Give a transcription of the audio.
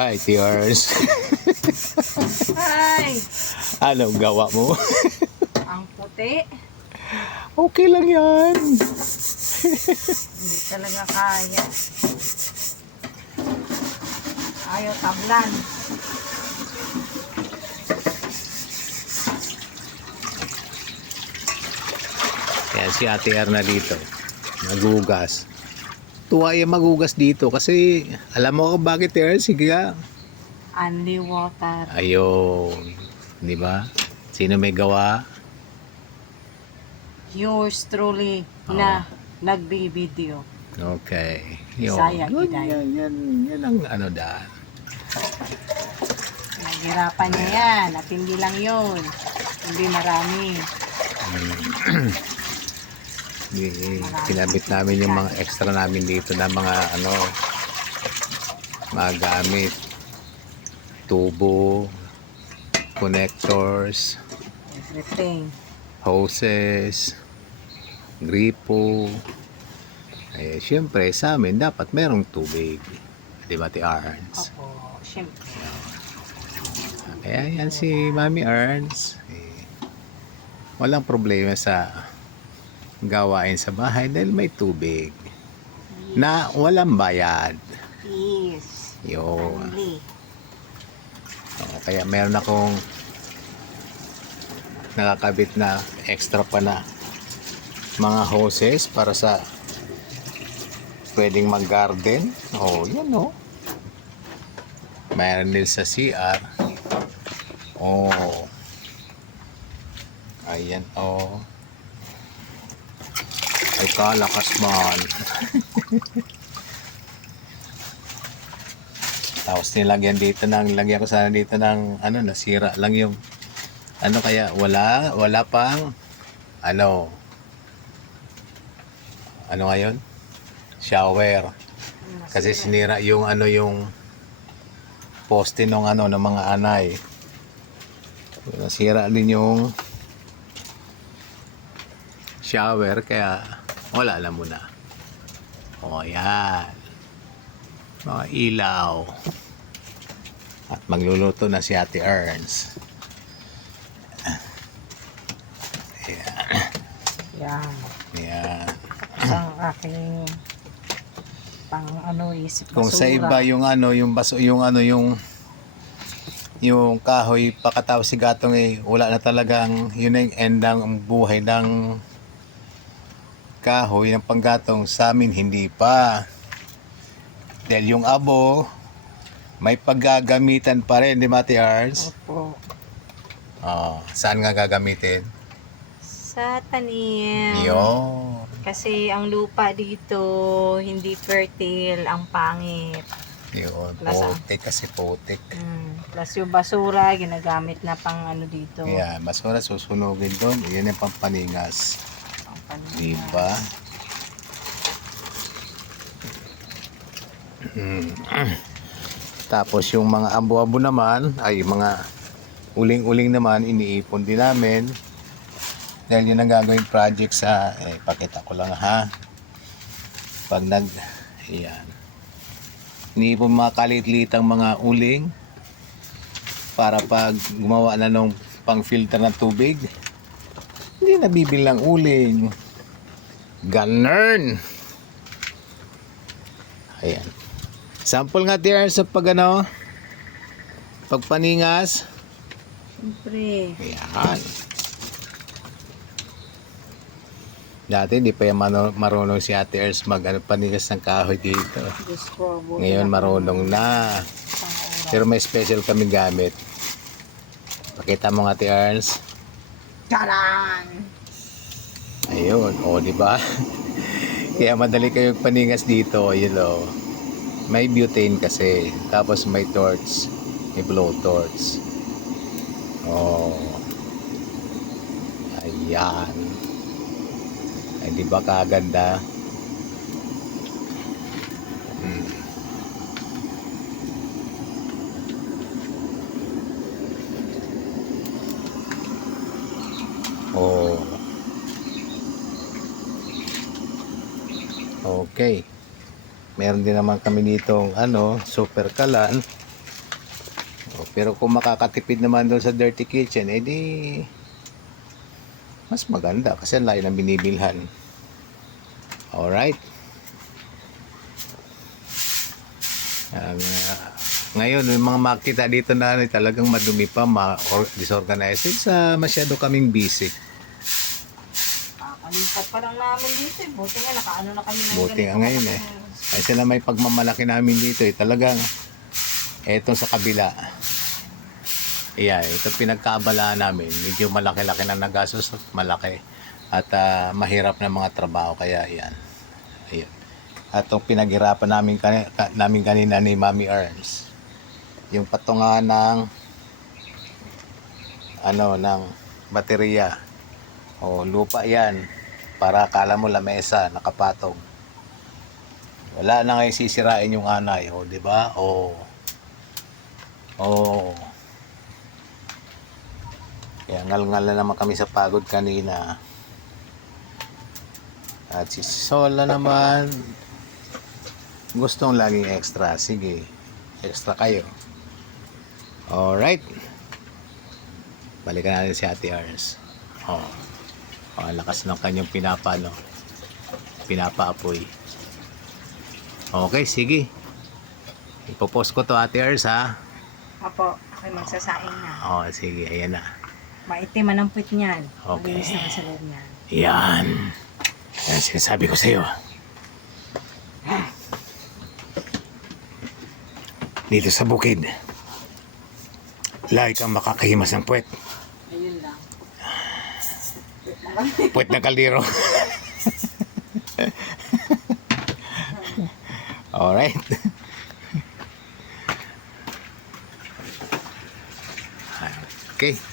Hi, tears. Ay, Anong gawa mo? ang puti. okay lang yan. Hindi talaga kaya. Ayaw tablan. Yan si Ate Erna dito. Nagugas. Tuwa yung magugas dito kasi alam mo kung bakit Ern? Sige nga. Only water. Ayun. Di ba? Sino may gawa? Yours truly na nagbibideo. Okay. Yun. Bisaya, Yun, yan, yan, yan ang ano daan. Naghirapan niya yan at hindi lang yun. Hindi marami. Kinabit namin yung mga extra namin dito na mga ano mga gamit. Tubo connectors Everything. hoses gripo. Eh syempre sa amin dapat merong tubig. Di ba ti Arns? Opo, syempre. kaya yan si Mami Arns. Eh, walang problema sa gawain sa bahay dahil may tubig na walang bayad Yes. Only. Oo, kaya meron akong nakakabit na extra pa na mga hoses para sa pwedeng mag-garden. Oh, yan oh. Meron din sa CR. Oh. Ayan oh. Kalakas man. Tapos nilagyan dito ng, lagyan ko sana dito ng, ano, nasira lang yung, ano kaya, wala, wala pang, ano, ano ngayon? Shower. Kasi sinira yung, ano, yung, poste ng, ano, ng mga anay. Nasira din yung, shower, kaya, wala na muna. O, yan mga ilaw. At magluluto na si Ate Ernst. Ayan. Yan. Ayan. Ang aking pang ano is Kung sa basura. iba yung ano, yung baso, yung ano, yung yung kahoy pakataw si gatong eh, wala na talagang yun na yung endang ang buhay ng kahoy ng panggatong sa amin hindi pa dahil yung abo may paggagamitan pa rin di ba Ate Ars? Opo. Oh, saan nga gagamitin? Sa tanim. Yun. Kasi ang lupa dito hindi fertile, ang pangit. Yun. Plus. Putik kasi putik. Mm. Plus yung basura, ginagamit na pang ano dito. Kaya basura susunugin doon. Yan yung pampaningas. Pang. Diba? Mm. Tapos yung mga abo-abo naman, ay mga uling-uling naman, iniipon din namin. Dahil yun ang gagawing project sa, eh, pakita ko lang ha. Pag nag, ayan. Iniipon mga kalitlitang mga uling para pag gumawa na nung pang-filter ng tubig, hindi nabibilang uling. Ganern! Ayan. Sample nga dear sa pag ano, pagpaningas. Siyempre. Ayan. Dati hindi pa yan marunong si Ate Ers mag ano, paningas ng kahoy dito. Ngayon marunong na. Pero may special kami gamit. Pakita mo nga Ate Ers. Charan! Ayun, o di ba? Kaya madali kayo paningas dito, yun o. May butane kasi, tapos may torch, may blowtorch. Oh. Ayan. Ay, di ba kaganda? Oh. Okay. Meron din naman kami dito ano, super kalan. Pero kung makakatipid naman doon sa dirty kitchen, edi mas maganda kasi ang layo ng binibilhan. Alright. Um, ngayon, yung mga makita dito na ano, talagang madumi pa, ma or disorganized. It's uh, masyado kaming busy. Kakalipat pa lang namin dito eh. Buti nga nakaano na kami ng Buti nga ganito. ngayon eh. Kasi na may pagmamalaki namin dito eh. Talagang eto sa kabila. Yeah, ito pinagkaabalaan namin. Medyo malaki-laki na nagastos at malaki. At ah, mahirap na mga trabaho. Kaya yan. Ayun. At itong pinaghirapan namin, kani- ka- namin kanina ni Mami Ernst. Yung patungan ng ano, ng baterya. O lupa yan. Para akala mo lamesa, nakapatong. Wala na ngayon sisirain yung anay, o, di ba? O, o, kaya ngal-ngal na naman kami sa pagod kanina. At si Sola naman, gustong laging extra. Sige, extra kayo. Alright. Balikan natin si Ate Ars. Oh. oh ang lakas ng kanyang pinapano. Pinapaapoy. Okay, sige. Ipopost ko to Ate Ars ha. Apo, ako'y magsasaing na. Oh, sige, ayan na. Maitim man ang puwit niyan. Okay. Malinis naman sa loob niyan. Yan. Yan sinasabi ko sa'yo. Dito sa bukid. Lagi kang makakahimas ng puwet. Ayun lang. Puwet na kaldero. Alright. Okay.